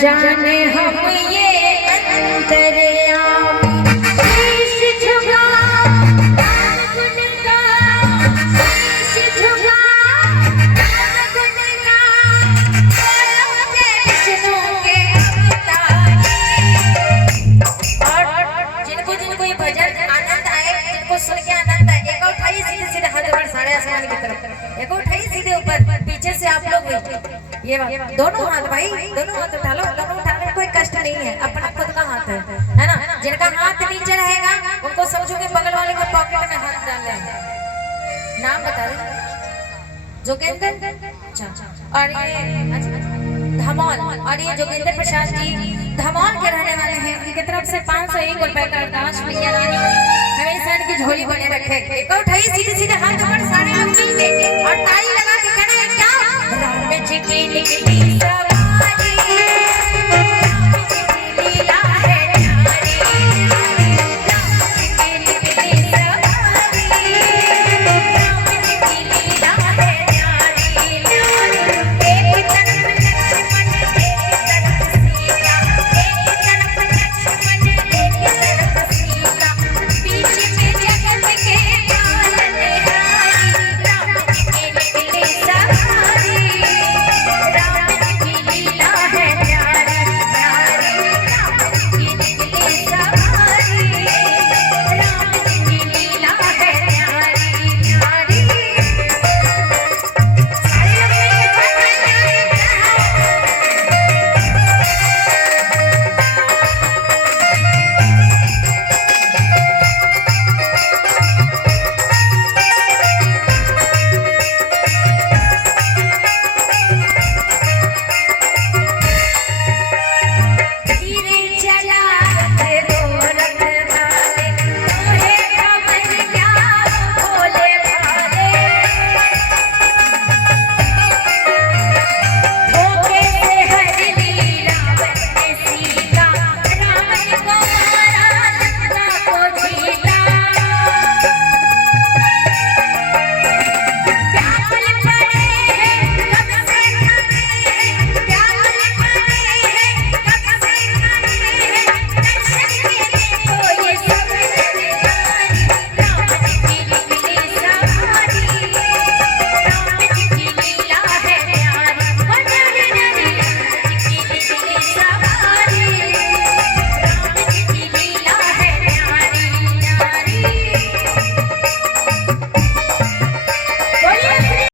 जाने हम ये अंतर्यामी शीश झुका गुण का शीश झुका गुण का विष्णु के और जिनको जिनको ये भजन आनंद आए, जिनको सुन के आनंद आए, एक उठाइए सीधे सीधे हाथ ऊपर साढ़े आसमान की तरफ, एक उठाइए सीधे ऊपर, पीछे से आप लोग ये दोनों हाथ भाई, दोनों हाथ उठा लो, दोनों उठा लो, कोई कष्ट नहीं है, अपना खुद का हाथ है ना। जिनका हाथ नीचे रहेगा उनको समझोगे बगल वाले के पॉकेट में हाथ डाल रहे हैं। नाम बता दे। जोगेंद्र, अच्छा, और ये धमौल, और ये जोगेंद्र प्रसाद जी धमौल के रहने वाले हैं। उनकी तरफ से 501 रुपए का अरदास भैया रानी हमेशा इनकी झोली बने रखे। एक उठाइए सीधे सीधे हाथ ऊपर सारे लोग मिलके और ताली लगा के करें क्या राम जी की निकली सब